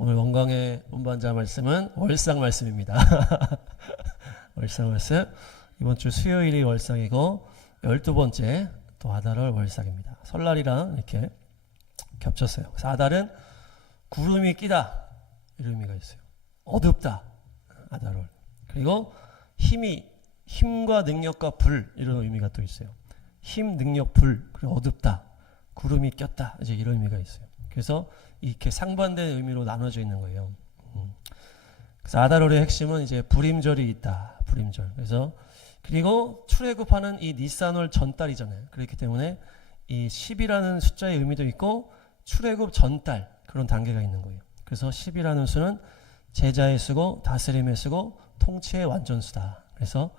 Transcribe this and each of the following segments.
오늘 원광의 운반자 말씀은 월상 말씀입니다. 월상 말씀. 이번 주 수요일이 월상이고 12번째 또 아달월 월상입니다. 설날이랑 이렇게 겹쳤어요. 그래서 아달은 구름이 끼다 이런 의미가 있어요. 어둡다 아달월. 그리고 힘과 능력과 불 이런 의미가 또 있어요. 힘, 능력, 불. 그리고 어둡다. 구름이 꼈다. 이제 이런 의미가 있어요. 그래서 이렇게 상반된 의미로 나눠져 있는 거예요. 그래서 아달월의 핵심은 이제 불임절이 있다. 불임절. 그래서 그리고 출애굽하는 이 니산월 전달이잖아요. 그렇기 때문에 이 10이라는 숫자의 의미도 있고 출애굽 전달 그런 단계가 있는 거예요. 그래서 10이라는 수는 제자의 수고 다스림의 수고 통치의 완전수다. 그래서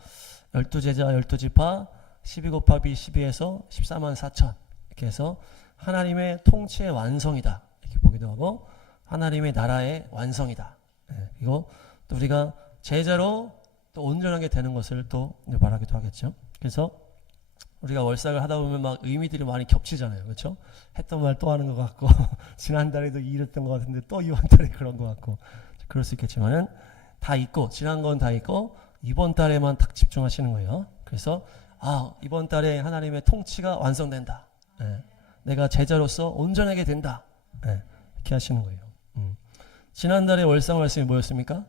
12제자 12지파 12 곱하기 12에서 14만 4천 이렇게 해서 하나님의 통치의 완성이다 이렇게 보기도 하고 하나님의 나라의 완성이다. 그리고 또 우리가 제자로 또 온전하게 되는 것을 또 말하기도 하겠죠. 그래서 우리가 월삭을 하다 보면 막 의미들이 많이 겹치잖아요. 그렇죠? 했던 말 또 하는 것 같고 지난달에도 이랬던 것 같은데 또 이번 달에 그런 것 같고 그럴 수 있겠지만은 다 있고 지난 건 다 있고 이번 달에만 딱 집중하시는 거예요. 그래서 이번 달에 하나님의 통치가 완성된다. 내가 제자로서 온전하게 된다. 이렇게 하시는 거예요. 지난달에 월상 말씀이 뭐였습니까?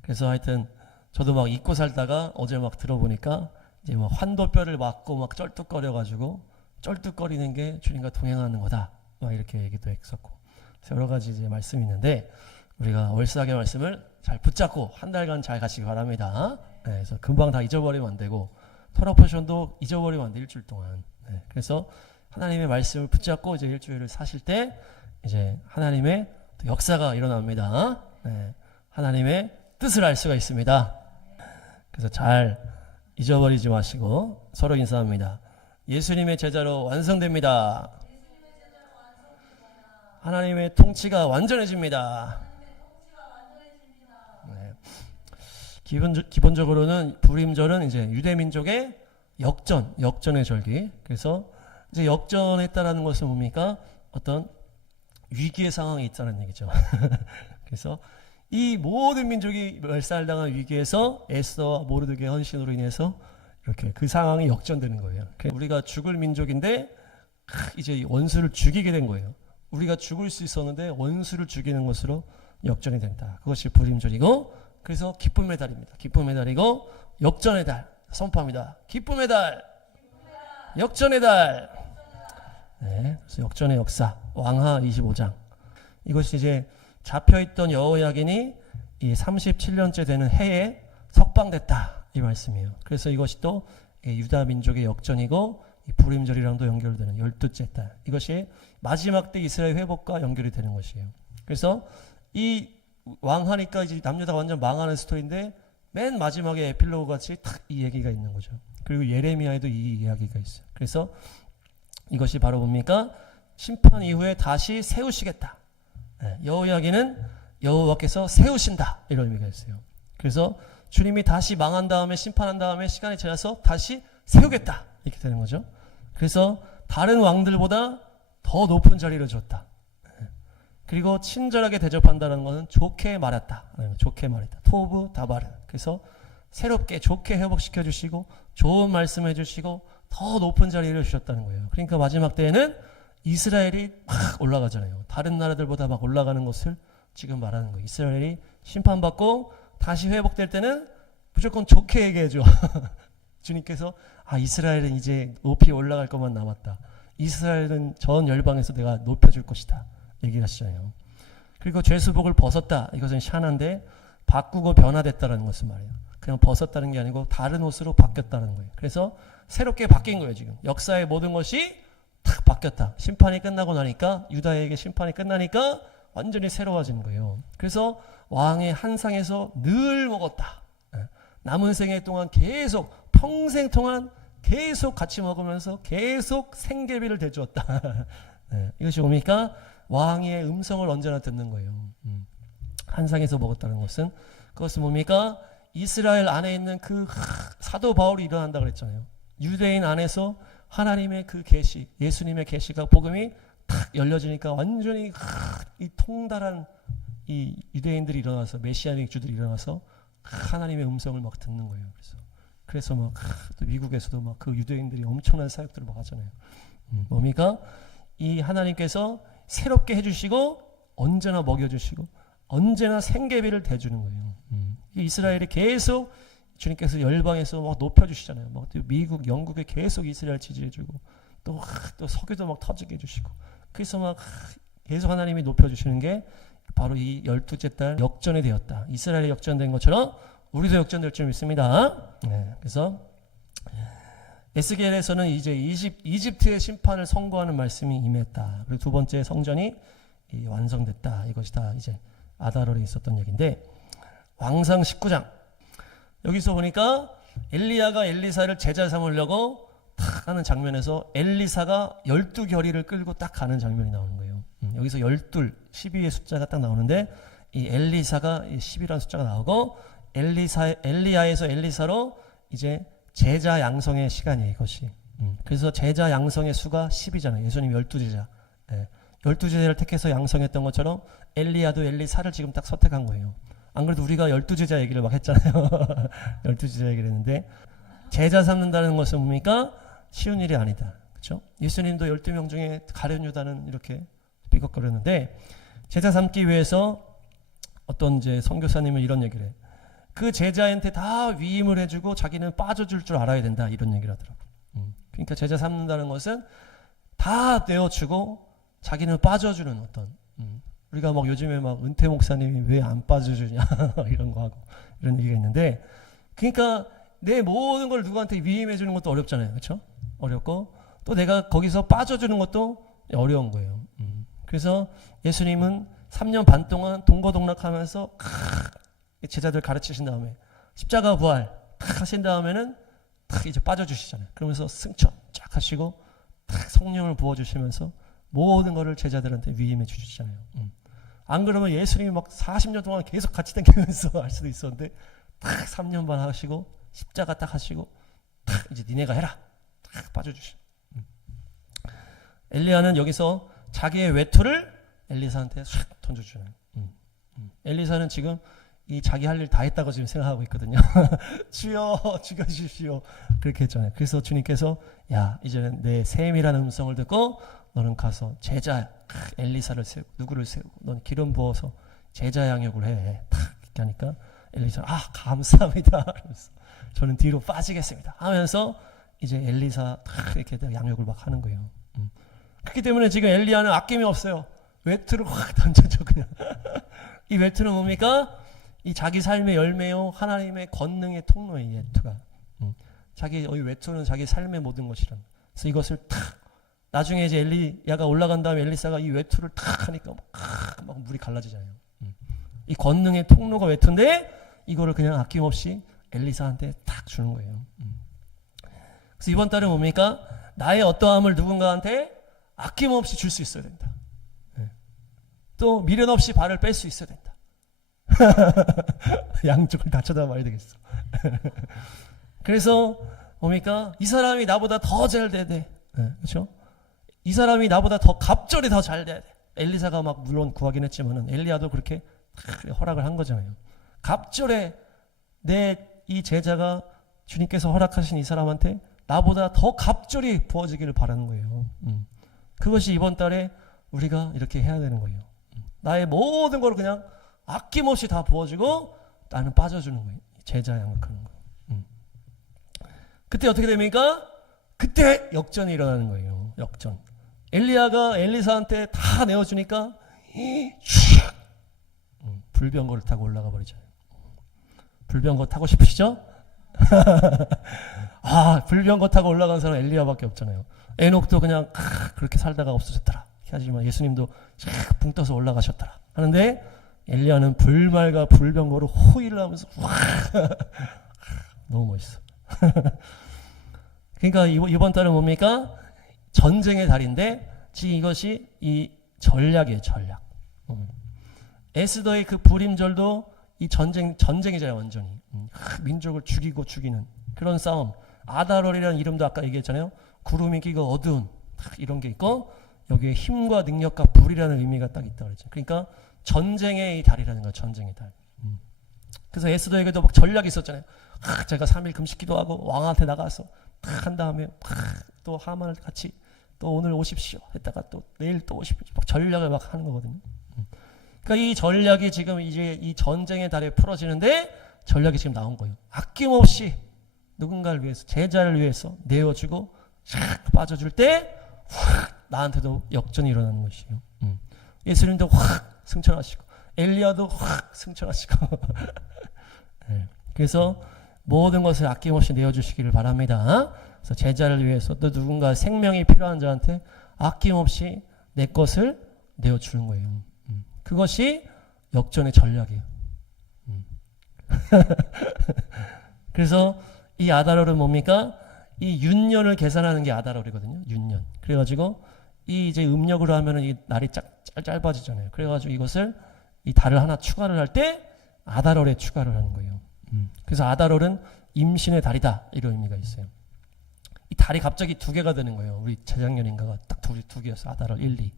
그래서 하여튼 저도 막 잊고 살다가 어제 막 들어보니까 이제 막 환도뼈를 맞고 막 쩔뚝거려가지고 쩔뚝거리는 게 주님과 동행하는 거다. 막 이렇게 얘기도 했었고 그래서 여러 가지 이제 말씀이 있는데 우리가 월삭의 말씀을 잘 붙잡고 한 달간 잘 가시기 바랍니다. 그래서 금방 다 잊어버리면 안 되고 토라포션도 잊어버리면 안 돼 일주일 동안. 그래서 하나님의 말씀을 붙잡고 이제 일주일을 사실 때 이제 하나님의 역사가 일어납니다. 하나님의 뜻을 알 수가 있습니다. 그래서 잘 잊어버리지 마시고 서로 인사합니다. 예수님의 제자로 완성됩니다. 하나님의 통치가 완전해집니다. 기본적으로는 불임절은 이제 유대민족의 역전의 절기. 그래서 이제 역전했다라는 것은 뭡니까? 어떤 위기의 상황이 있다는 얘기죠. 그래서 이 모든 민족이 멸살당한 위기에서 에스더와 모르드게의 헌신으로 인해서 이렇게 그 상황이 역전되는 거예요. 우리가 죽을 민족인데 이제 원수를 죽이게 된 거예요. 우리가 죽을 수 있었는데 원수를 죽이는 것으로 역전이 된다. 그것이 불임절이고 그래서 기쁨의 달입니다. 기쁨의 달이고 역전의 달 선포합니다. 기쁨의 달, 역전의 달. 그래서 역전의 역사 왕하 25장 이것이 이제 잡혀있던 여호야긴이 이 37년째 되는 해에 석방됐다 이 말씀이에요. 그래서 이것이 또 유다 민족의 역전이고 이 불임절이랑도 연결되는 12째 달 이것이 마지막 때 이스라엘 회복과 연결이 되는 것이에요. 그래서 이 왕하니까 이제 남녀 다 완전 망하는 스토리인데 맨 마지막에 에필로그 같이 탁 이 얘기가 있는 거죠. 그리고 예레미야에도 이 이야기가 있어요. 그래서 이것이 바로 뭡니까? 심판 이후에 다시 세우시겠다. 여호야긴은 여호와께서 세우신다 이런 의미가 있어요. 그래서 주님이 다시 망한 다음에 심판한 다음에 시간이 지나서 다시 세우겠다 이렇게 되는 거죠. 그래서 다른 왕들보다 더 높은 자리를 줬다. 그리고 친절하게 대접한다는 것은 좋게 말했다. 좋게 말했다. 토브 다바르. 그래서 새롭게 좋게 회복시켜 주시고 좋은 말씀해 주시고 더 높은 자리를 주셨다는 거예요. 그러니까 마지막 때에는 이스라엘이 막 올라가잖아요. 다른 나라들보다 막 올라가는 것을 지금 말하는 거예요. 이스라엘이 심판받고 다시 회복될 때는 무조건 좋게 얘기해줘. 주님께서 이스라엘은 이제 높이 올라갈 것만 남았다. 이스라엘은 전 열방에서 내가 높여줄 것이다. 얘기를 하시잖아요. 그리고 죄수복을 벗었다. 이것은 샤나인데 바꾸고 변화됐다는 것을 말해요. 그냥 벗었다는 게 아니고 다른 옷으로 바뀌었다는 거예요. 그래서 새롭게 바뀐 거예요. 지금 역사의 모든 것이 탁 바뀌었다. 심판이 끝나고 나니까 유다에게 심판이 끝나니까 완전히 새로워진 거예요. 그래서 왕의 한상에서 늘 먹었다. 남은 생애 동안 계속 평생 동안 계속 같이 먹으면서 계속 생계비를 대주었다. 이것이 뭡니까? 왕의 음성을 언제나 듣는 거예요. 한상에서 먹었다는 것은 그것은 뭡니까? 이스라엘 안에 있는 그 사도 바울이 일어난다 그랬잖아요. 유대인 안에서 하나님의 그 계시, 예수님의 계시가 복음이 탁 열려지니까 완전히 이 통달한 이 유대인들이 일어나서 메시아닉 주들이 일어나서 하나님의 음성을 막 듣는 거예요. 그래서 막 또 미국에서도 막 그 유대인들이 엄청난 사역들을 막 하잖아요. 뭡니까? 이 하나님께서 새롭게 해주시고 언제나 먹여주시고 언제나 생계비를 대주는 거예요. 이스라엘이 계속 주님께서 열방에서 막 높여주시잖아요. 막 미국, 영국에 계속 이스라엘 지지해주고 또 석유도 막 터지게 해주시고 그래서 막 계속 하나님이 높여주시는 게 바로 이 12째 달 역전이 되었다. 이스라엘이 역전된 것처럼 우리도 역전될 줄 믿습니다. 네, 그래서 에스겔에서는 이제 이집트의 심판을 선고하는 말씀이 임했다. 그리고 두 번째 성전이 완성됐다. 이것이 다 이제 아다롤에 있었던 얘기인데 왕상 19장 여기서 보니까 엘리야가 엘리사를 제자 삼으려고 탁 하는 장면에서 엘리사가 12결의를 끌고 딱 가는 장면이 나오는 거예요. 여기서 12, 12의 숫자가 딱 나오는데 이 엘리사가 10이라는 숫자가 나오고 엘리야에서 엘리사로 이제 제자 양성의 시간이에요. 이것이. 그래서 제자 양성의 수가 10이잖아요. 예수님 12제자. 12제자를 택해서 양성했던 것처럼 엘리야도 엘리사를 지금 딱 선택한 거예요. 안 그래도 우리가 12제자 얘기를 막 했잖아요. 12제자 얘기를 했는데 제자 삼는다는 것은 뭡니까? 쉬운 일이 아니다. 그렇죠? 예수님도 12명 중에 가룟 유다는 이렇게 삐걱거렸는데 제자 삼기 위해서 어떤 이제 선교사님은 이런 얘기를 해요. 그 제자한테 다 위임을 해주고 자기는 빠져줄 줄 알아야 된다. 이런 얘기를 하더라고요. 그러니까 제자 삼는다는 것은 다 내어주고 자기는 빠져주는 어떤 우리가 막 요즘에 막 은퇴 목사님이 왜 안 빠져주냐 이런 거 하고 이런 얘기가 있는데 그러니까 내 모든 걸 누구한테 위임해 주는 것도 어렵잖아요. 그렇죠? 어렵고 또 내가 거기서 빠져주는 것도 어려운 거예요. 그래서 예수님은 3년 반 동안 동고동락하면서 제자들 가르치신 다음에 십자가 부활 탁 하신 다음에는 탁 이제 빠져주시잖아요. 그러면서 승천 쫙 하시고 탁 성령을 부어주시면서 모든 거를 제자들한테 위임해 주시잖아요. 안 그러면 예수님이 막 40년 동안 계속 같이 다니면서 할 수도 있었는데 딱 3년 반 하시고 십자가 딱 하시고 딱 이제 니네가 해라 딱 빠져주시. 엘리야는 여기서 자기의 외투를 엘리사한테 샥 던져주는. 엘리사는 지금 이 자기 할 일 다 했다고 지금 생각하고 있거든요. 주여 죽여주십시오 그렇게 했잖아요. 그래서 주님께서 야 이제는 내 셈이라는 음성을 듣고 너는 가서 제자 엘리사를 세우고 누구를 세우고 넌 기름 부어서 제자 양육을 해. 탁 이렇게 하니까 엘리사 감사합니다. 그러면서 저는 뒤로 빠지겠습니다 하면서 이제 엘리사 탁 이렇게 양육을 막 하는 거예요. 그렇기 때문에 지금 엘리야는 아낌이 없어요. 외투를 확 던져줘 그냥. 이 외투는 뭡니까? 이 자기 삶의 열매요 하나님의 권능의 통로의 외투가. 자기 외투는 자기 삶의 모든 것이란. 그래서 이것을 탁 나중에 이제 엘리야가 올라간 다음에 엘리사가 이 외투를 탁 하니까 막 물이 갈라지잖아요. 이 권능의 통로가 외투인데 이거를 그냥 아낌없이 엘리사한테 탁 주는 거예요. 그래서 이번 달은 뭡니까? 나의 어떠함을 누군가한테 아낌없이 줄 수 있어야 된다. 또 미련 없이 발을 뺄 수 있어야 된다. 양쪽을 다 쳐다봐야 되겠어. 그래서 뭡니까? 이 사람이 나보다 더 잘 돼야 돼. 그렇죠? 이 사람이 나보다 더 갑절이 더 잘 돼야 돼. 엘리사가 막 물론 구하긴 했지만은 엘리야도 그렇게 허락을 한 거잖아요. 갑절에 내 이 제자가 주님께서 허락하신 이 사람한테 나보다 더 갑절이 부어지기를 바라는 거예요. 그것이 이번 달에 우리가 이렇게 해야 되는 거예요. 나의 모든 걸 그냥 아낌없이 다 부어지고 나는 빠져주는 거예요. 제자 양육하는 거예요. 그때 어떻게 됩니까? 그때 역전이 일어나는 거예요. 역전. 엘리야가 엘리사한테 다 내어주니까 불병거를 타고 올라가 버리잖아요. 불병거 타고 싶으시죠? 불병거 타고 올라간 사람 엘리야밖에 없잖아요. 에녹도 그냥 그렇게 살다가 없어졌더라. 하지만 예수님도 붕 떠서 올라가셨더라. 하는데 엘리야는 불말과 불병거로 호의를 하면서 너무 멋있어. 그러니까 이번 달은 뭡니까? 전쟁의 달인데 지금 이것이 이 전략이에요. 전략. 에스더의 그 불임절도 이 전쟁이잖아요. 완전히 민족을 죽이고 죽이는 그런 싸움. 아다롤이라는 이름도 아까 얘기했잖아요. 구름이 끼고 어두운 이런 게 있고 여기에 힘과 능력과 불이라는 의미가 딱 있다 그랬죠. 그러니까 전쟁의 달이라는 거야. 전쟁의 달. 그래서 에스더에게도 막 전략이 있었잖아요. 제가 3일 금식 기도하고 왕한테 나가서 한 다음에 또 하만을 같이 또 오늘 오십시오 했다가 또 내일 또 오십시오. 막 전략을 막 하는 거거든요. 그러니까 이 전략이 지금 이제 이 전쟁의 달에 풀어지는데 전략이 지금 나온 거예요. 아낌없이 누군가를 위해서, 제자를 위해서 내어주고 샥 빠져줄 때 확 나한테도 역전이 일어나는 것이에요. 예수님도 확 승천하시고 엘리야도 확 승천하시고 네. 그래서 모든 것을 아낌없이 내어주시기를 바랍니다. 그래서 제자를 위해서 또 누군가 생명이 필요한 자한테 아낌없이 내 것을 내어주는 거예요. 그것이 역전의 전략이에요. 그래서 이 아달월은 뭡니까? 이 윤년을 계산하는 게 아달월이거든요. 윤년. 그래가지고 이 이제 음력으로 하면은 이 날이 짧아지잖아요. 그래가지고 이것을 이 달을 하나 추가를 할 때 아달월에 추가를 하는 거예요. 그래서 아달월은 임신의 달이다 이런 의미가 있어요. 이 달이 갑자기 두 개가 되는 거예요. 우리 재작년인가가 딱 두 개였어. 아달월 1, 2.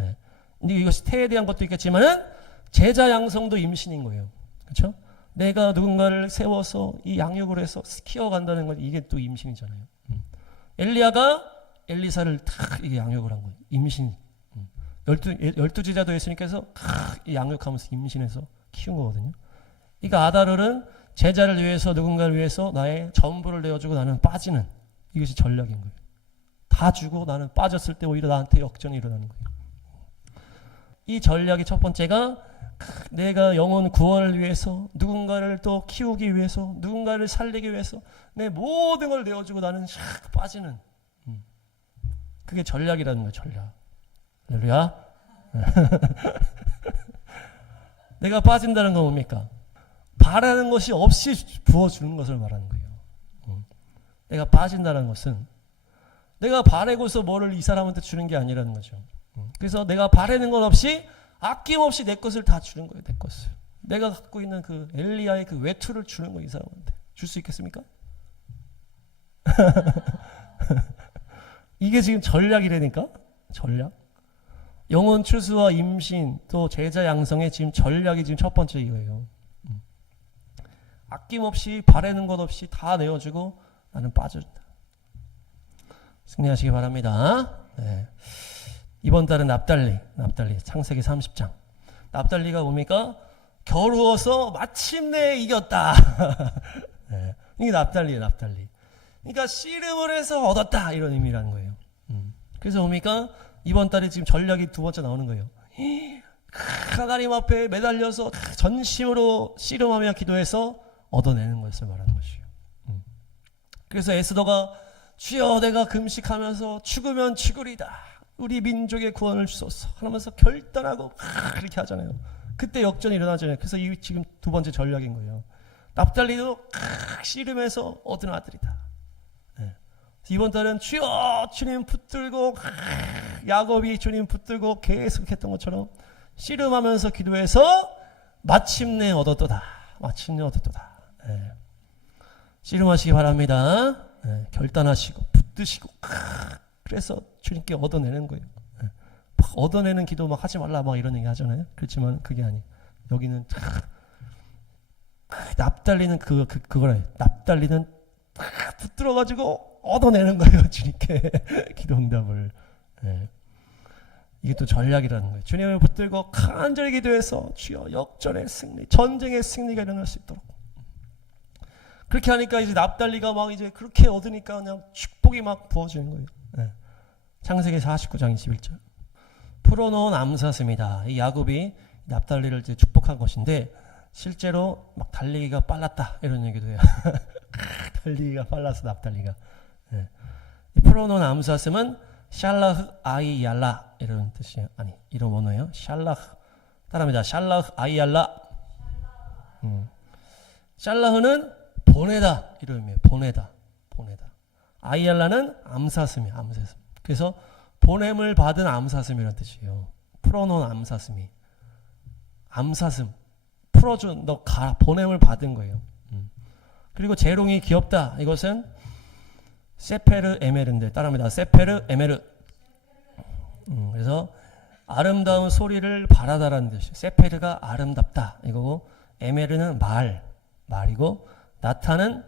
예. 근데 이것이 태에 대한 것도 있겠지만은 제자 양성도 임신인 거예요. 그렇죠? 내가 누군가를 세워서 이 양육을 해서 키워간다는 건 이게 또 임신이잖아요. 엘리야가 엘리사를 탁 이게 양육을 한 거예요. 임신. 12제자도 예수님께서 양육하면서 임신해서 키운 거거든요. 그러니까 아달월은 제자를 위해서 누군가를 위해서 나의 전부를 내어주고 나는 빠지는 이것이 전략인 거예요. 다 주고 나는 빠졌을 때 오히려 나한테 역전이 일어나는 거예요. 이 전략의 첫 번째가 내가 영혼 구원을 위해서 누군가를 또 키우기 위해서 누군가를 살리기 위해서 내 모든 걸 내어주고 나는 샥 빠지는 그게 전략이라는 거예요. 전략. 할렐루야. 내가 빠진다는 건 뭡니까? 바라는 것이 없이 부어주는 것을 말하는 거예요. 내가 빠진다는 것은 내가 바라고서 뭐를 이 사람한테 주는 게 아니라는 거죠. 그래서 내가 바라는 것 없이 아낌없이 내 것을 다 주는 거예요. 내 것을. 내가 갖고 있는 그 엘리야의 그 외투를 주는 거예요. 이 사람한테. 줄 수 있겠습니까? 이게 지금 전략이라니까? 전략. 영혼 추수와 임신 또 제자 양성의 지금 전략이 지금 첫 번째 이거예요. 아낌없이 바라는 것 없이 다 내어주고 나는 빠져준다. 승리하시기 바랍니다. 네. 이번 달은 납달리 창세기 30장. 납달리가 뭡니까? 겨루어서 마침내 이겼다. 네. 이게 납달리예요. 납달리. 그러니까 씨름을 해서 얻었다 이런 의미라는 거예요. 그래서 뭡니까? 이번 달에 지금 전략이 두 번째 나오는 거예요. 하나님 앞에 매달려서 전심으로 씨름하며 기도해서 얻어내는 것을 말하는 것이에요. 그래서 에스더가 주여 내가 금식하면서 죽으면 죽으리다. 우리 민족의 구원을 주소서 하면서 결단하고 그렇게 하잖아요. 그때 역전이 일어나잖아요. 그래서 이 지금 두 번째 전략인 거예요. 납달리도 씨름해서 얻은 아들이다. 네. 이번 달은 주여 주님 붙들고 야곱이 주님 붙들고 계속 했던 것처럼 씨름하면서 기도해서 마침내 얻었도다. 마침내 얻었도다. 네. 씨름하시기 바랍니다. 네. 결단하시고 붙드시고 그래서 주님께 얻어내는 거예요. 네. 막 얻어내는 기도 막 하지 말라 막 이런 얘기 하잖아요. 그렇지만 그게 아니에요. 여기는 납달리는 그거래. 납달리는 붙들어가지고 얻어내는 거예요. 주님께 기도응답을. 네. 이게 또 전략이라는 거예요. 주님을 붙들고 간절히 기도해서 주여 역전의 승리, 전쟁의 승리가 일어날 수 있도록. 그렇게 하니까 이제 납달리가 막 이제 그렇게 얻으니까 그냥 축복이 막 부어지는 거예요. 네. 창세기 49장 21절. 풀어놓은 암사슴이다. 이 야곱이 납달리를 이제 축복한 것인데 실제로 막 달리기가 빨랐다 이런 얘기도 해요. 달리기가 빨라서 납달리가. 네. 풀어놓은 암사슴은 샬라흐 아이 얄라 이런 뜻이에요. 아니 이런 원어예요. 샬라흐 따라합니다. 샬라흐 아이 얄라. 샬라흐는 보내다 이런 의미예요. 보내다. 아이 얄라는 암사슴이에요. 암사슴. 그래서 보냄을 받은 암사슴이라는 뜻이에요. 풀어놓은 암사슴이. 암사슴. 풀어준 너 가 보냄을 받은 거예요. 그리고 재롱이 귀엽다. 이것은 세페르 에메르인데 따라합니다. 세페르 에메르. 그래서 아름다운 소리를 바라다라는 뜻이에요. 세페르가 아름답다 이거고, 에메르는 말이고, 나타는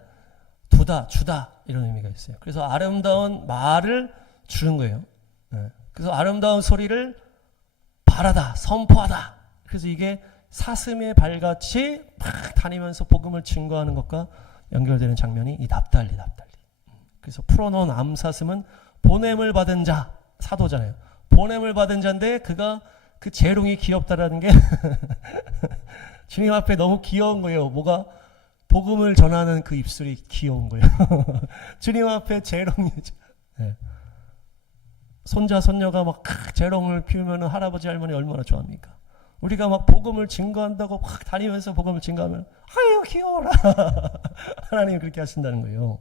두다, 주다 이런 의미가 있어요. 그래서 아름다운 말을 주는 거예요. 그래서 아름다운 소리를 바라다, 선포하다. 그래서 이게 사슴의 발같이 막 다니면서 복음을 증거하는 것과 연결되는 장면이 이 납달리. 그래서 풀어놓은 암사슴은 보냄을 받은 자, 사도잖아요. 보냄을 받은 자인데 그가 그 재롱이 귀엽다라는 게 주님 앞에 너무 귀여운 거예요. 뭐가? 복음을 전하는 그 입술이 귀여운 거예요. 주님 앞에 재롱이. 네. 손자 손녀가 막 재롱을 피우면 할아버지 할머니 얼마나 좋아합니까? 우리가 막 복음을 증거한다고 막 다니면서 복음을 증거하면 아유 귀여워라. 하나님이 그렇게 하신다는 거예요.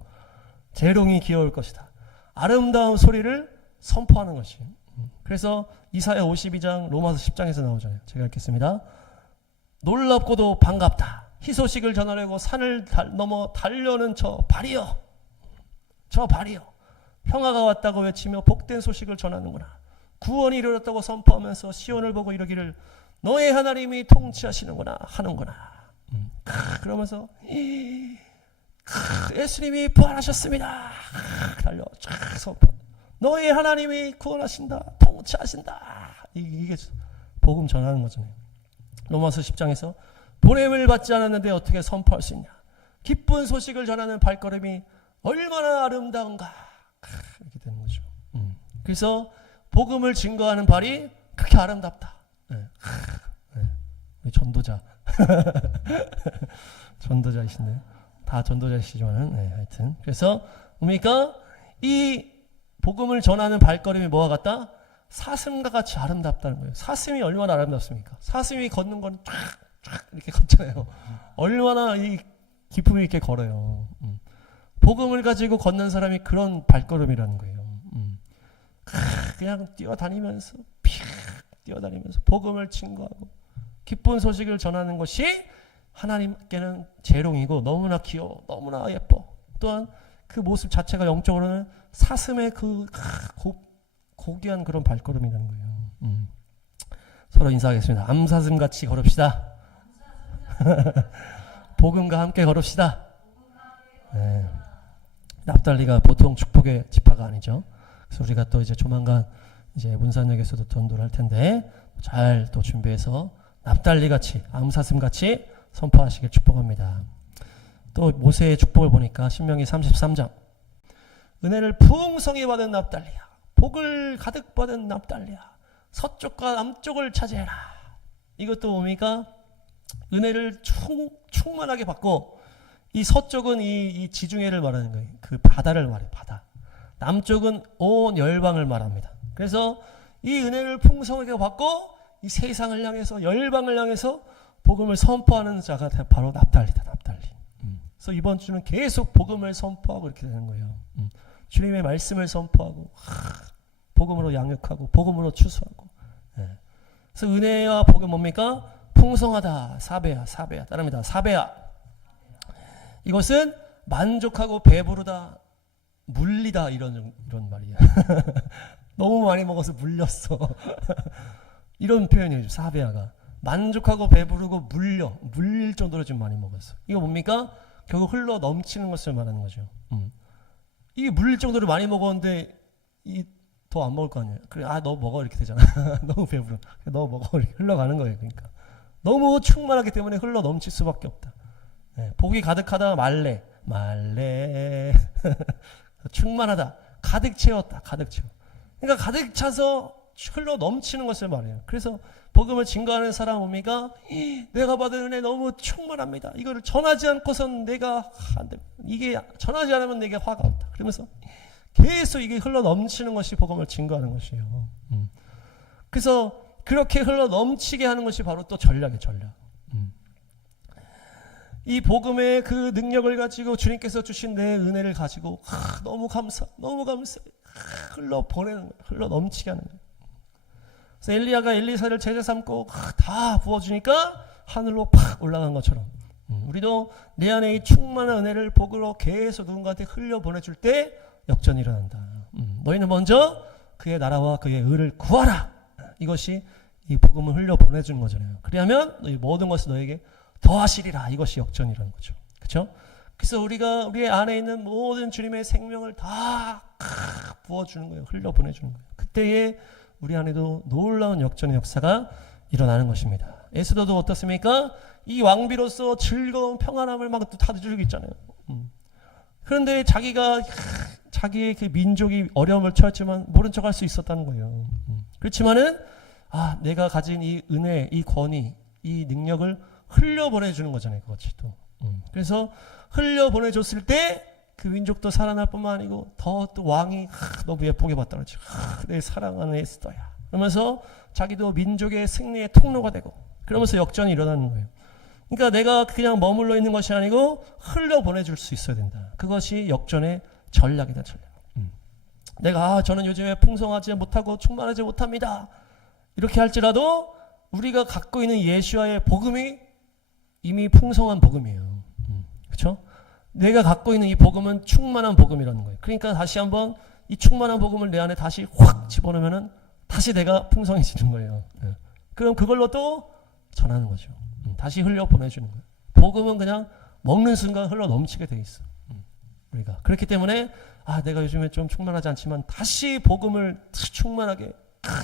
재롱이 귀여울 것이다. 아름다운 소리를 선포하는 것이. 그래서 이사야 52장 로마서 10장에서 나오잖아요. 제가 읽겠습니다. 놀랍고도 반갑다. 희소식을 전하려고 산을 넘어 달려는 저 발이여. 평화가 왔다고 외치며 복된 소식을 전하는구나. 구원이 이르렀다고 선포하면서 시온을 보고 이러기를 너의 하나님이 통치하시는구나 하는구나. 그러면서 예수님이 부활하셨습니다. 달려 선포. 너의 하나님이 구원하신다. 통치하신다. 이게 복음 전하는 거잖아요. 로마서 10장에서 보냄을 받지 않았는데 어떻게 선포할 수 있냐. 기쁜 소식을 전하는 발걸음이 얼마나 아름다운가. 이렇게 되는 거죠. 그래서 복음을 증거하는 발이 그렇게 아름답다. 우리 전도자. 전도자이신데. 다 전도자이시지만은, 하여튼. 그래서, 뭡니까? 이 복음을 전하는 발걸음이 뭐와 같다? 사슴과 같이 아름답다는 거예요. 사슴이 얼마나 아름답습니까? 사슴이 걷는 건 쫙 이렇게 걷잖아요. 얼마나 이 기품이 있게 걸어요. 복음을 가지고 걷는 사람이 그런 발걸음이라는 거예요. 그냥 뛰어다니면서 복음을 증거하고 기쁜 소식을 전하는 것이 하나님께는 재롱이고 너무나 귀여워, 너무나 예뻐. 또한 그 모습 자체가 영적으로는 사슴의 그 고귀한 그런 발걸음이라는 거예요. 서로 인사하겠습니다. 암사슴같이 걸읍시다. 복음과 함께 걸읍시다. 네. 납달리가 보통 축복의 지파가 아니죠. 그래서 우리가 또 이제 조만간 이제 문산역에서도 전도를 할 텐데 잘 또 준비해서 납달리같이 암사슴같이 선포하시길 축복합니다. 또 모세의 축복을 보니까 신명기 33장 은혜를 풍성히 받은 납달리야, 복을 가득 받은 납달리야, 서쪽과 남쪽을 차지해라. 이것도 뭡니까? 은혜를 충만하게 받고, 이 서쪽은 이 지중해를 말하는 거예요. 그 바다를 말해요. 바다. 남쪽은 온 열방을 말합니다. 그래서 이 은혜를 풍성하게 받고 이 세상을 향해서, 열방을 향해서 복음을 선포하는 자가 바로 납달리다. 납달리. 그래서 이번 주는 계속 복음을 선포하고 이렇게 되는 거예요. 주님의 말씀을 선포하고 복음으로 양육하고 복음으로 추수하고. 그래서 은혜와 복음 뭡니까? 풍성하다. 사배야. 따릅니다. 사배야. 이것은 만족하고 배부르다, 물리다, 이런 말이야. 너무 많이 먹어서 물렸어. 이런 표현이에요. 사배야가 만족하고 배부르고 물릴 정도로 좀 많이 먹었어. 이거 뭡니까? 결국 흘러 넘치는 것을 말하는 거죠. 이게 물릴 정도로 많이 먹었는데 더 안 먹을 거 아니에요. 그래, 너 먹어 이렇게 되잖아. 너무 배부르. 너 먹어 이렇게 흘러가는 거예요. 그러니까 너무 충만하기 때문에 흘러 넘칠 수밖에 없다. 복이 가득하다. 말래. 충만하다. 가득 채웠다. 가득 채워. 그러니까 가득 차서 흘러 넘치는 것을 말해요. 그래서 복음을 증거하는 사람 뭡니까? 내가 받은 은혜 너무 충만합니다. 이거를 전하지 않고선 내가 안 돼. 이게 전하지 않으면 내게 화가 온다. 그러면서 계속 이게 흘러 넘치는 것이 복음을 증거하는 것이에요. 그래서 그렇게 흘러 넘치게 하는 것이 바로 또 전략이에요. 전략. 이 복음의 그 능력을 가지고 주님께서 주신 내 은혜를 가지고 너무 감사. 흘러 보내는 거예요. 흘러 넘치게 하는 거예요. 그래서 엘리야가 엘리사를 제자 삼고 다 부어주니까 하늘로 팍 올라간 것처럼 우리도 내 안에 이 충만한 은혜를 복으로 계속 누군가한테 흘려 보내줄 때 역전이 일어난다. 너희는 먼저 그의 나라와 그의 의를 구하라. 이것이 이 복음을 흘려 보내주는 거잖아요. 그리하면 이 모든 것을 너에게 더하시리라. 이것이 역전이라는 거죠. 그렇죠? 그래서 우리가 우리의 안에 있는 모든 주님의 생명을 다 부어주는 거예요. 흘려 보내주는 거예요. 그때에 우리 안에도 놀라운 역전의 역사가 일어나는 것입니다. 에스더도 어떻습니까? 이 왕비로서 즐거운 평안함을 막 다져주고 있잖아요. 그런데 자기가 자기의 그 민족이 어려움을 처했지만 모른 척할 수 있었다는 거예요. 그렇지만은 내가 가진 이 은혜, 이 권위, 이 능력을 흘려보내주는 거잖아요. 그것이 또. 그래서 흘려보내줬을 때 그 민족도 살아날 뿐만 아니고 더 또 왕이 너무 예쁘게 봤다 그러지. 내 사랑하는 에스더야. 그러면서 자기도 민족의 승리의 통로가 되고 그러면서 역전이 일어나는 거예요. 그러니까 내가 그냥 머물러 있는 것이 아니고 흘려보내줄 수 있어야 된다. 그것이 역전의 전략이다. 전략. 내가 저는 요즘에 풍성하지 못하고 충만하지 못합니다. 이렇게 할지라도 우리가 갖고 있는 예수와의 복음이 이미 풍성한 복음이에요. 그렇죠? 내가 갖고 있는 이 복음은 충만한 복음이라는 거예요. 그러니까 다시 한번 이 충만한 복음을 내 안에 다시 확 집어넣으면은 다시 내가 풍성해지는 거예요. 그럼 그걸로 또 전하는 거죠. 다시 흘려 보내주는 거예요. 복음은 그냥 먹는 순간 흘러 넘치게 돼 있어. 우리가 그렇기 때문에 내가 요즘에 좀 충만하지 않지만 다시 복음을 충만하게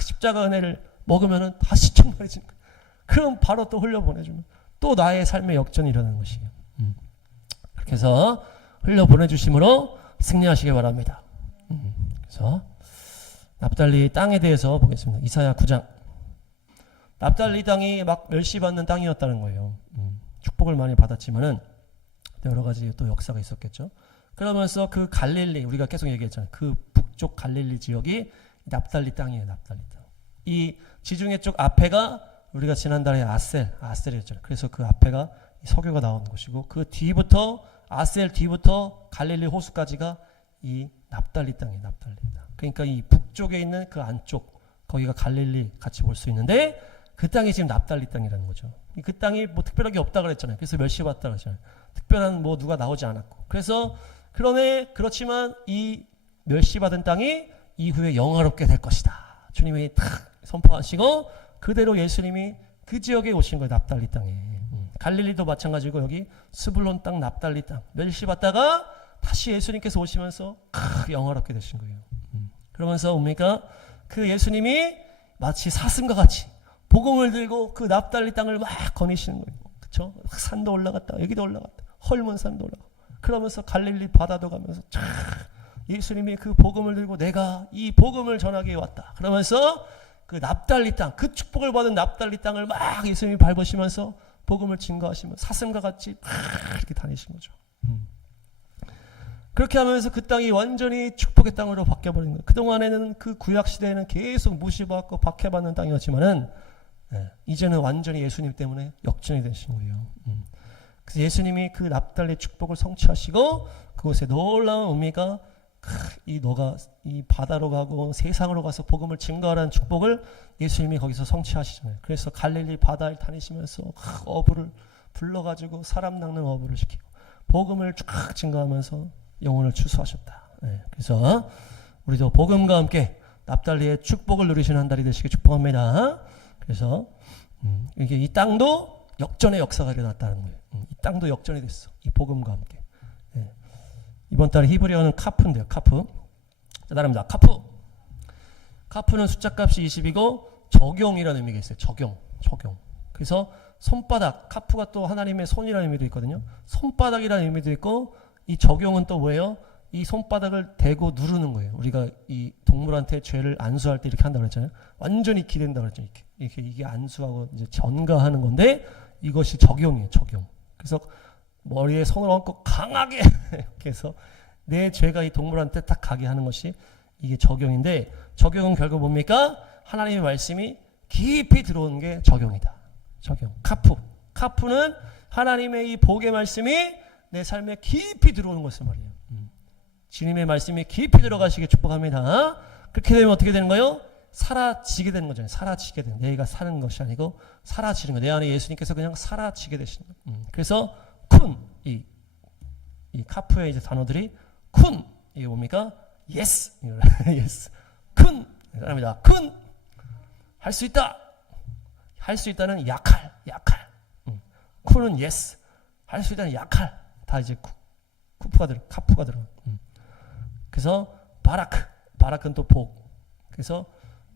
십자가 은혜를 먹으면은 다시 충만해지는 거예요. 그럼 바로 또 흘려 보내주면 또 나의 삶의 역전이 일어나는 것이에요. 그렇게 해서 흘려 보내주심으로 승리하시기 바랍니다. 그래서 납달리 땅에 대해서 보겠습니다. 이사야 9장. 납달리 땅이 막 멸시받는 땅이었다는 거예요. 축복을 많이 받았지만은 여러 가지 또 역사가 있었겠죠. 그러면서 그 갈릴리, 우리가 계속 얘기했잖아요. 그 북쪽 갈릴리 지역이 납달리 땅이에요. 납달리 땅. 이 지중해 쪽 앞에가 우리가 지난달에 아셀이었잖아요. 그래서 그 앞에가 석유가 나오는 곳이고 그 뒤부터 아셀 뒤부터 갈릴리 호수까지가 이 납달리 땅이에요. 납달리 땅. 그러니까 이 북쪽에 있는 그 안쪽 거기가 갈릴리 같이 볼 수 있는데 그 땅이 지금 납달리 땅이라는 거죠. 그 땅이 뭐 특별하게 없다 그랬잖아요. 그래서 멸시받다 그랬잖아요. 특별한 뭐 누가 나오지 않았고. 그래서 그렇지만 이 멸시받은 땅이 이후에 영화롭게 될 것이다. 주님이 탁 선포하시고 그대로 예수님이 그 지역에 오신 거예요. 납달리 땅에. 갈릴리도 마찬가지고 여기 스불론 땅, 납달리 땅 멸시받다가 다시 예수님께서 오시면서 영화롭게 되신 거예요. 그러면서 뭡니까? 그 예수님이 마치 사슴과 같이 복음을 들고 그 납달리 땅을 막 거니시는 거예요. 그렇죠? 산도 올라갔다, 여기도 올라갔다, 헐몬 산도 올라가. 그러면서 갈릴리 바다도 가면서 예수님이 그 복음을 들고 내가 이 복음을 전하기에 왔다. 그러면서 그 납달리 땅, 그 축복을 받은 납달리 땅을 막 예수님이 밟으시면서 복음을 증거하시면 사슴과 같이 막 이렇게 다니신 거죠. 그렇게 하면서 그 땅이 완전히 축복의 땅으로 바뀌어버린 거예요. 그동안에는 그 구약시대에는 계속 무시받고 박해받는 땅이었지만은 이제는 완전히 예수님 때문에 역전이 되신 거예요. 그래서 예수님이 그 납달리 축복을 성취하시고 그곳에 놀라운 의미가 너가 이 바다로 가고 세상으로 가서 복음을 증거하라는 축복을 예수님이 거기서 성취하시잖아요. 그래서 갈릴리 바다를 다니시면서 어부를 불러가지고 사람 낚는 어부를 시키고 복음을 쫙 증거하면서 영혼을 추수하셨다. 그래서 우리도 복음과 함께 납달리의 축복을 누리시는 한 달이 되시길 축복합니다. 그래서 이게 이 땅도 역전의 역사가 일어났다는 거예요. 이 땅도 역전이 됐어. 이 복음과 함께. 이번 달에 히브리어는 카프인데요. 카프. 자, 따라합니다. 카프. 카프는 숫자값이 20이고 적용이라는 의미가 있어요. 적용. 그래서 손바닥. 카프가 또 하나님의 손이라는 의미도 있거든요. 손바닥이라는 의미도 있고 이 적용은 또 뭐예요? 이 손바닥을 대고 누르는 거예요. 우리가 이 동물한테 죄를 안수할 때 이렇게 한다고 그랬잖아요. 완전히 기댄다고 그랬잖아요. 이렇게 이게 안수하고 이제 전가하는 건데 이것이 적용이에요. 적용. 그래서 머리에 손을 얹고 강하게 이렇게 해서 내 죄가 이 동물한테 딱 가게 하는 것이 이게 적용인데 적용은 결국 뭡니까? 하나님의 말씀이 깊이 들어오는 게 적용이다. 적용. 카프는 하나님의 이 복의 말씀이 내 삶에 깊이 들어오는 것을 말이에요. 주님의 말씀이 깊이 들어가시길 축복합니다. 그렇게 되면 어떻게 되는 거예요? 사라지게 되는 거잖아요. 사라지게 되는. 내가 사는 것이 아니고 사라지는 거예요. 내 안에 예수님께서 그냥 사라지게 되시는 거예요. 그래서 쿤, 이 카프의 이제 단어들이 쿤, 이게 뭡니까? 예스, 예스, 쿤, 합니다. 쿤, 할 수 있다. 할 수 있다는 약할. 쿠는 yes. 할 수 있다는 약할. 다 이제 카푸가 들어. 그래서 바라크는 또 복. 그래서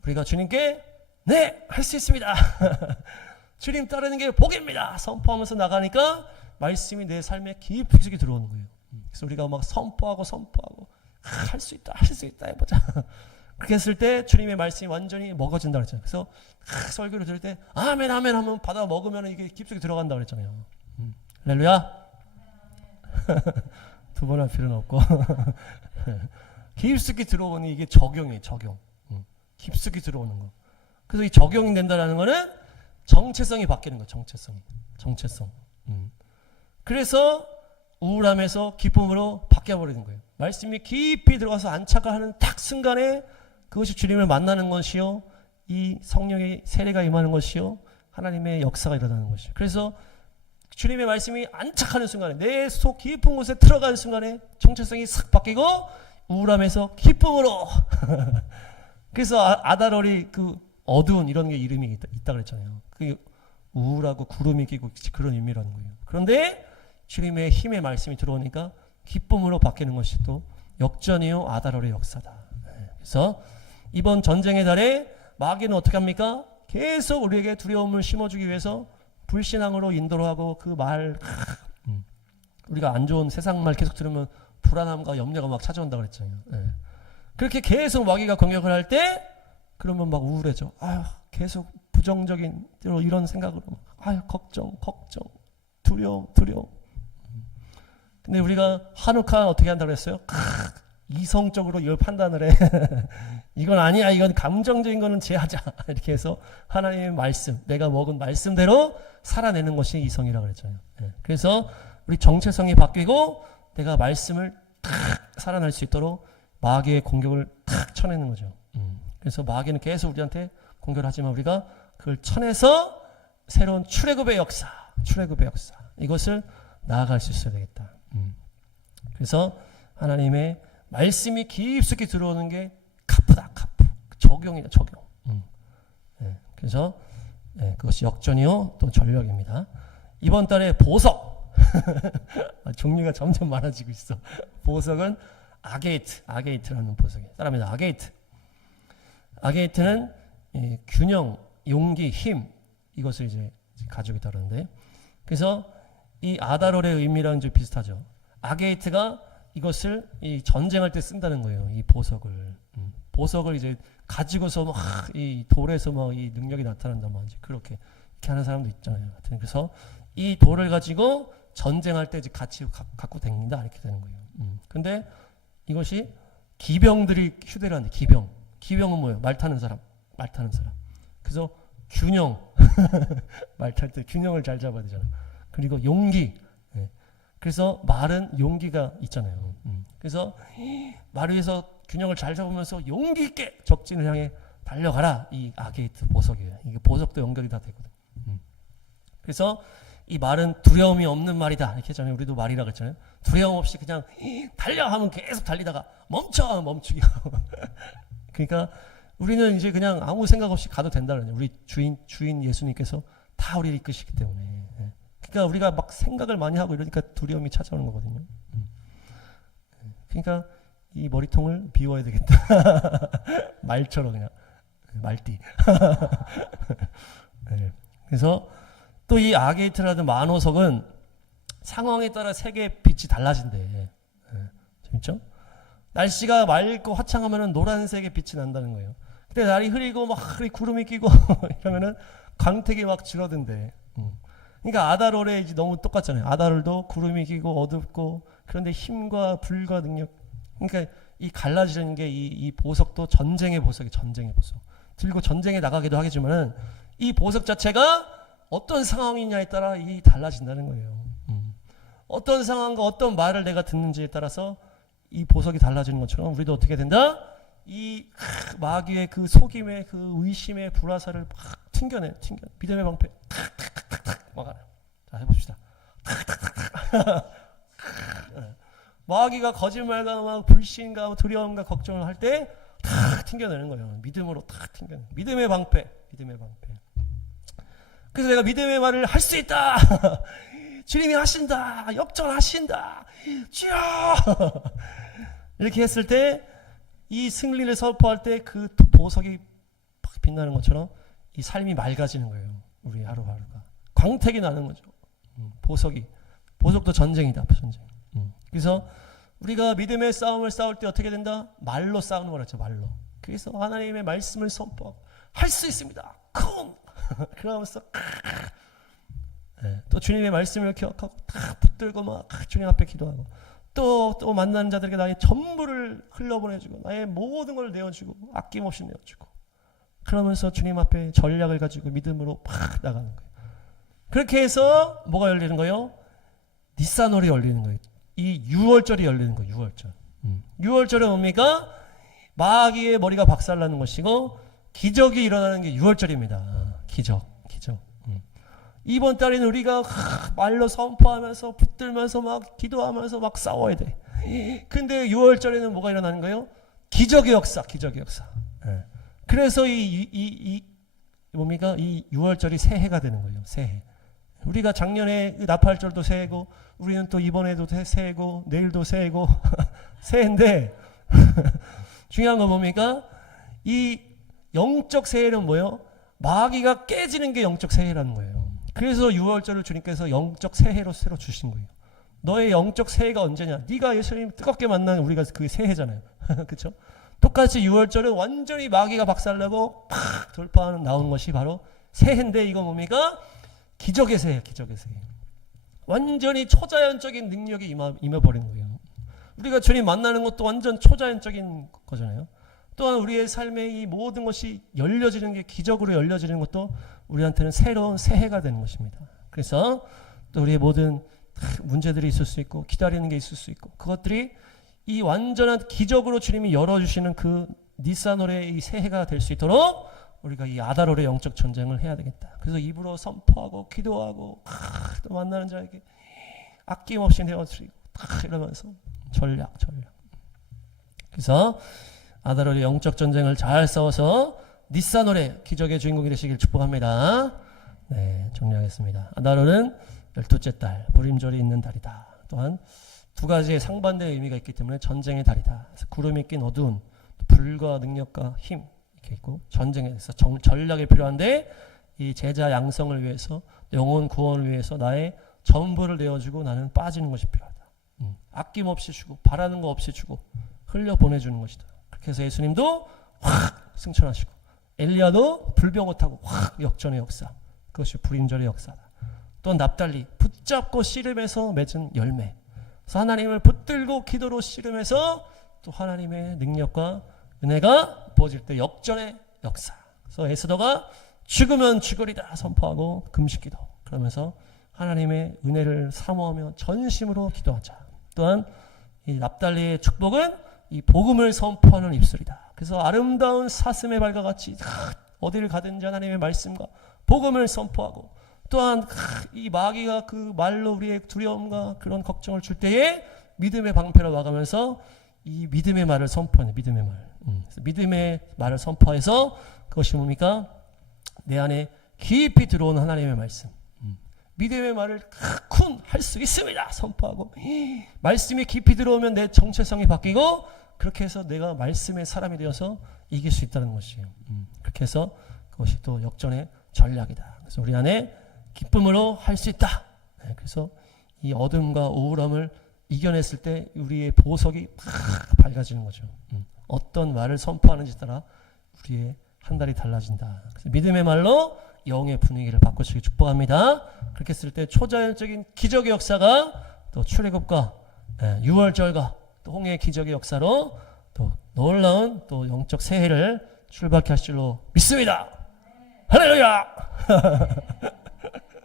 우리가 주님께 네, 할 수 있습니다. 주님 따르는 게 복입니다. 선포하면서 나가니까 말씀이 내 삶에 깊숙이 들어오는 거예요. 그래서 우리가 막 선포하고 할 수 있다 해보자. 그렇게 했을 때 주님의 말씀이 완전히 먹어진다 그랬잖아요. 그래서 설교를 들을 때 아멘 하면 받아 먹으면 이게 깊숙이 들어간다 그랬잖아요. 할렐루야. 두 번 할 필요는 없고 깊숙이 들어오니 이게 적용이에요. 적용. 깊숙이 들어오는 거. 그래서 이 적용이 된다는 거는 정체성이 바뀌는 거예요. 정체성. 그래서 우울함에서 기쁨으로 바뀌어버리는 거예요. 말씀이 깊이 들어가서 안착을 하는 딱 순간에 그것이 주님을 만나는 것이요, 이 성령의 세례가 임하는 것이요, 하나님의 역사가 일어나는 것이요. 그래서 주님의 말씀이 안착하는 순간에, 내 속 깊은 곳에 들어가는 순간에 정체성이 싹 바뀌고 우울함에서 기쁨으로 그래서 아다롤이 그 어두운 이런 게 이름이 있다 그랬잖아요. 그게 우울하고 구름이 끼고 그런 의미라는 거예요. 그런데 주님의 힘의 말씀이 들어오니까 기쁨으로 바뀌는 것이 또 역전이요 아다롤의 역사다. 그래서 이번 전쟁의 달에 마귀는 어떻게 합니까? 계속 우리에게 두려움을 심어주기 위해서 불신앙으로 인도를 하고 그 말, 우리가 안 좋은 세상 말 계속 들으면 불안함과 염려가 막 찾아온다 그랬잖아요. 그렇게 계속 마귀가 공격을 할 때 그러면 막 우울해져. 아유, 계속 부정적인 이런 생각으로 아유, 걱정, 두려움. 근데 우리가 한우카 어떻게 한다고 했어요? 이성적으로 이걸 판단을 해. 이건 아니야. 이건 감정적인 거는 제하자. 이렇게 해서 하나님의 말씀, 내가 먹은 말씀대로 살아내는 것이 이성이라고 그랬잖아요. 그래서 우리 정체성이 바뀌고 내가 말씀을 탁 살아낼 수 있도록 마귀의 공격을 탁 쳐내는 거죠. 그래서 마귀는 계속 우리한테 공격을 하지만 우리가 그걸 쳐내서 새로운 출애굽의 역사 이것을 나아갈 수 있어야 되겠다. 그래서 하나님의 말씀이 깊숙이 들어오는 게 카푸다. 적용이다. 적용. 그래서 그것이 역전이요 또 전력입니다. 이번 달에 보석 종류가 점점 많아지고 있어. 보석은 아게이트라는 보석이에요. 따라합니다. 아게이트는 균형, 용기, 힘 이것을 이제 가지고 있다는데, 그래서 이 아다롤의 의미랑 좀 비슷하죠. 아게이트가 이것을 이 전쟁할 때 쓴다는 거예요. 이 보석을 이제 가지고서 막 이 돌에서 막 이 능력이 나타난다 막 이제 그렇게 하는 사람도 있잖아요. 하여튼 그래서 이 돌을 가지고 전쟁할 때 이제 같이 갖고 다닌다 이렇게 되는 거예요. 근데 이것이 기병들이 휴대를 하는데 기병은 뭐예요? 말 타는 사람. 그래서 균형 말 탈 때 균형을 잘 잡아야 되잖아. 그리고 용기. 그래서 말은 용기가 있잖아요. 그래서 말 위에서 균형을 잘 잡으면서 용기 있게 적진을 향해 달려가라. 이 아게이트 보석이에요. 이게 보석도 연결이 다 되거든. 그래서 이 말은 두려움이 없는 말이다. 이렇게 했잖아요. 우리도 말이라고 했잖아요. 두려움 없이 그냥 달려 하면 계속 달리다가 멈추기 하고. 그러니까 우리는 이제 그냥 아무 생각 없이 가도 된다는 거예요. 우리 주인 예수님께서 다 우리를 이끄시기 때문에. 그러니까 우리가 막 생각을 많이 하고 이러니까 두려움이 찾아오는 거거든요. 그러니까 이 머리통을 비워야 되겠다. 말처럼 그냥 말띠. 그래서 또 이 아게이트라든 만호석은 상황에 따라 색의 빛이 달라진대. 재밌죠? 날씨가 맑고 화창하면은 노란색의 빛이 난다는 거예요. 근데 날이 흐리고 막 구름이 끼고 이러면은 광택이 막 줄어든대. 그러니까 아다롤에 이제 너무 똑같잖아요. 아다롤도 구름이 끼고 어둡고, 그런데 힘과 불과 능력. 그러니까 이 갈라지는 게 이 보석도 전쟁의 보석. 들고 전쟁에 나가기도 하겠지만은 이 보석 자체가 어떤 상황이냐에 따라 이 달라진다는 거예요. 어떤 상황과 어떤 말을 내가 듣는지에 따라서 이 보석이 달라지는 것처럼 우리도 어떻게 된다? 이 마귀의 그 속임의 그 의심의 불화살을 막 튕겨내. 믿음의 방패 탁탁탁탁 막아라. 자, 해봅시다. 마귀가 거짓말과 막 불신과 두려움과 걱정을 할 때 탁 튕겨내는 거예요. 믿음으로 탁 튕겨내. 믿음의 방패. 믿음의 방패. 그래서 내가 믿음의 말을 할 수 있다. 주님이 하신다. 역전하신다. 주여. 이렇게 했을 때 이 승리를 선포할 때 그 보석이 팍 빛나는 것처럼 이 삶이 맑아지는 거예요. 우리 하루하루가. 광택이 나는 거죠. 보석도 전쟁이다. 전쟁. 그래서 우리가 믿음의 싸움을 싸울 때 어떻게 된다? 말로 싸우는 거라죠. 말로. 그래서 하나님의 말씀을 선포하고 할 수 있습니다. 쿵! 그러면서 또 주님의 말씀을 기억하고 다 붙들고 막 주님 앞에 기도하고 또 만나는 자들에게 나의 전부를 흘려보내주고 나의 모든 걸 내어주고 아낌없이 내어주고 그러면서 주님 앞에 전략을 가지고 믿음으로 팍 나가는 거예요. 그렇게 해서 뭐가 열리는 거예요? 니산월이 열리는 거예요. 이 6월절이 열리는 거예요. 6월절. 6월절은 뭡니까? 마귀의 머리가 박살나는 것이고 기적이 일어나는 게 6월절입니다. 기적. 이번 달에는 우리가 말로 선포하면서 붙들면서 막 기도하면서 막 싸워야 돼. 근데 6월절에는 뭐가 일어나는 거예요? 기적의 역사. 그래서 이 6월절이 새해가 되는 거예요. 새해. 우리가 작년에 나팔절도 새해고 우리는 또 이번에도 새해고 내일도 새해고 새해인데 중요한 건 뭡니까? 이 영적 새해는 뭐예요? 마귀가 깨지는 게 영적 새해라는 거예요. 그래서 6월절을 주님께서 영적 새해로 새로 주신 거예요. 너의 영적 새해가 언제냐? 네가 예수님 뜨겁게 만난 우리가 그 새해잖아요. 그렇죠? 똑같이 6월절은 완전히 마귀가 박살나고 팍 돌파하는 나온 것이 바로 새해인데 이거 뭡니까? 기적의 새해. 완전히 초자연적인 능력이 임해버린 거예요. 우리가 주님 만나는 것도 완전 초자연적인 거잖아요. 또한 우리의 삶의 이 모든 것이 열려지는 게 기적으로 열려지는 것도 우리한테는 새로운 새해가 되는 것입니다. 그래서 또 우리의 모든 문제들이 있을 수 있고 기다리는 게 있을 수 있고 그것들이 이 완전한 기적으로 주님이 열어주시는 그 니산월의 이 새해가 될 수 있도록 우리가 이 아달월의 영적 전쟁을 해야 되겠다. 그래서 입으로 선포하고 기도하고 또 만나는 자에게 아낌없이 내어드리고 이러면서 전략. 그래서 아달월의 영적 전쟁을 잘 싸워서 니산월의 기적의 주인공이 되시길 축복합니다. 네, 정리하겠습니다. 아달월은 12째 달, 불임절이 있는 달이다. 또한 두 가지의 상반대의 의미가 있기 때문에 전쟁의 달이다. 그래서 구름이 낀 어두운 불과 능력과 힘 이렇게 있고 전쟁에서 전략이 필요한데 이 제자 양성을 위해서 영혼 구원을 위해서 나의 전부를 내어주고 나는 빠지는 것이 필요하다. 아낌없이 주고 바라는 거 없이 주고 흘려 보내주는 것이다. 그렇게 해서 예수님도 확 승천하시고 엘리야도 불병 타고 확 역전의 역사. 그것이 불임절의 역사다. 또 납달리 붙잡고 씨름해서 맺은 열매. 그래서 하나님을 붙들고 기도로 씨름해서 또 하나님의 능력과 은혜가 부어질 때 역전의 역사. 그래서 에스더가 죽으면 죽으리다 선포하고 금식기도. 그러면서 하나님의 은혜를 사모하며 전심으로 기도하자. 또한 이 납달리의 축복은 이 복음을 선포하는 입술이다. 그래서 아름다운 사슴의 발과 같이 어디를 가든지 하나님의 말씀과 복음을 선포하고 또한 이 마귀가 그 말로 우리의 두려움과 그런 걱정을 줄 때에 믿음의 방패로 와가면서 이 믿음의 말을 선포하는 믿음의 말. 믿음의 말을 선포해서 그것이 뭡니까? 내 안에 깊이 들어온 하나님의 말씀. 믿음의 말을 쿵 할 수 있습니다. 선포하고 말씀이 깊이 들어오면 내 정체성이 바뀌고 그렇게 해서 내가 말씀의 사람이 되어서 이길 수 있다는 것이에요. 그렇게 해서 그것이 또 역전의 전략이다. 그래서 우리 안에 기쁨으로 할 수 있다. 그래서 이 어둠과 우울함을 이겨냈을 때 우리의 보석이 팍 밝아지는 거죠. 어떤 말을 선포하는지 따라 우리의 한 달이 달라진다. 그래서 믿음의 말로 영의 분위기를 바꾸시기 축복합니다. 그렇게 했을 때 초자연적인 기적의 역사가 또 출애굽과 6월절과 또 홍해의 기적의 역사로 또 놀라운 또 영적 새해를 출발케 하실 줄로 믿습니다. 할렐루야!